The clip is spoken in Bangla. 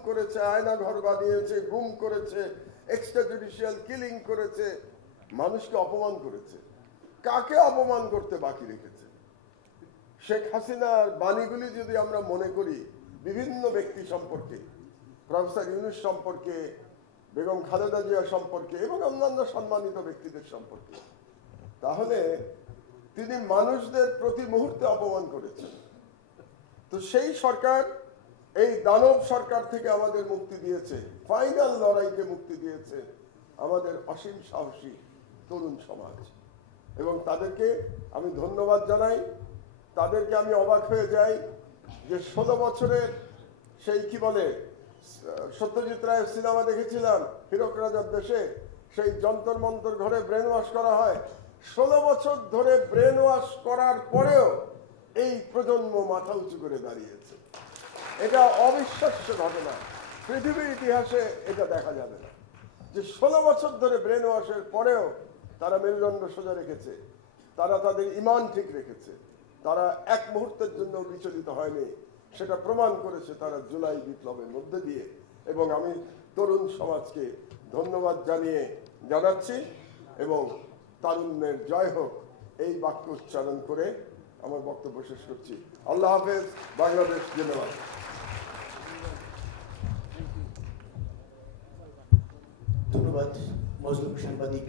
করেছে, আয়না ঘর বানিয়েছে, গুম করেছে, এক্সট্রা জুডিশিয়াল কিলিং করেছে, মানুষকে অপমান করেছে। কাকে অপমান করতে বাকি রেখেছে? শেখ হাসিনার বাণীগুলি যদি আমরা মনে করি বিভিন্ন ব্যক্তি সম্পর্কে, প্রফেসর ইউনূস সম্পর্কে, বেগম খালেদা জিয়া সম্পর্কে এবং অন্যান্য সম্মানিত ব্যক্তিদের সম্পর্কে, তাহলে তিনি মানুষদের প্রতি মুহূর্তে অপমান করেছেন। তো সেই সরকার এই দানব সরকার থেকে আমাদের মুক্তি দিয়েছে, ফাইনাল লড়াইকে মুক্তি দিয়েছে আমাদের অসীম সাহসী তরুণ সমাজ, এবং তাদেরকে আমি ধন্যবাদ জানাই। তাদেরকে আমি অবাক হয়ে যাই যে 16 বছরের সেই কি বলে সত্যজিৎ রায়ের সিনেমা দেখেছিলাম হীরক রাজার দেশে, সেই যন্তর মন্তর ঘরে ব্রেন ওয়াশ করা হয়। 16 বছর ধরে ব্রেন ওয়াশ করার পরেও এই প্রজন্ম মাথা উঁচু করে দাঁড়িয়েছে। এটা অবিশ্বাস্য ঘটনা, পৃথিবীর ইতিহাসে এটা দেখা যাবে না যে 16 বছর ধরে ব্রেন ওয়াশের পরেও তারা মেরুদণ্ড সোজা রেখেছে, তারা তাদের ঈমান ঠিক রেখেছে, তারা এক মুহূর্তের জন্য বিচলিত হয়নি। সেটা প্রমাণ করেছে তারা জুলাই বিপ্লবের মধ্যে দিয়ে। এবং আমি তরুণ সমাজকে ধন্যবাদ জানাচ্ছি এবং তারুণ্যের জয় হোক এই বাক্য উচ্চারণ করে আমার বক্তব্য শেষ করছি। আল্লাহ হাফেজ। বাংলাদেশ জিন্দাবাদ। ধন্যবাদ মজলুম সাংবাদিক।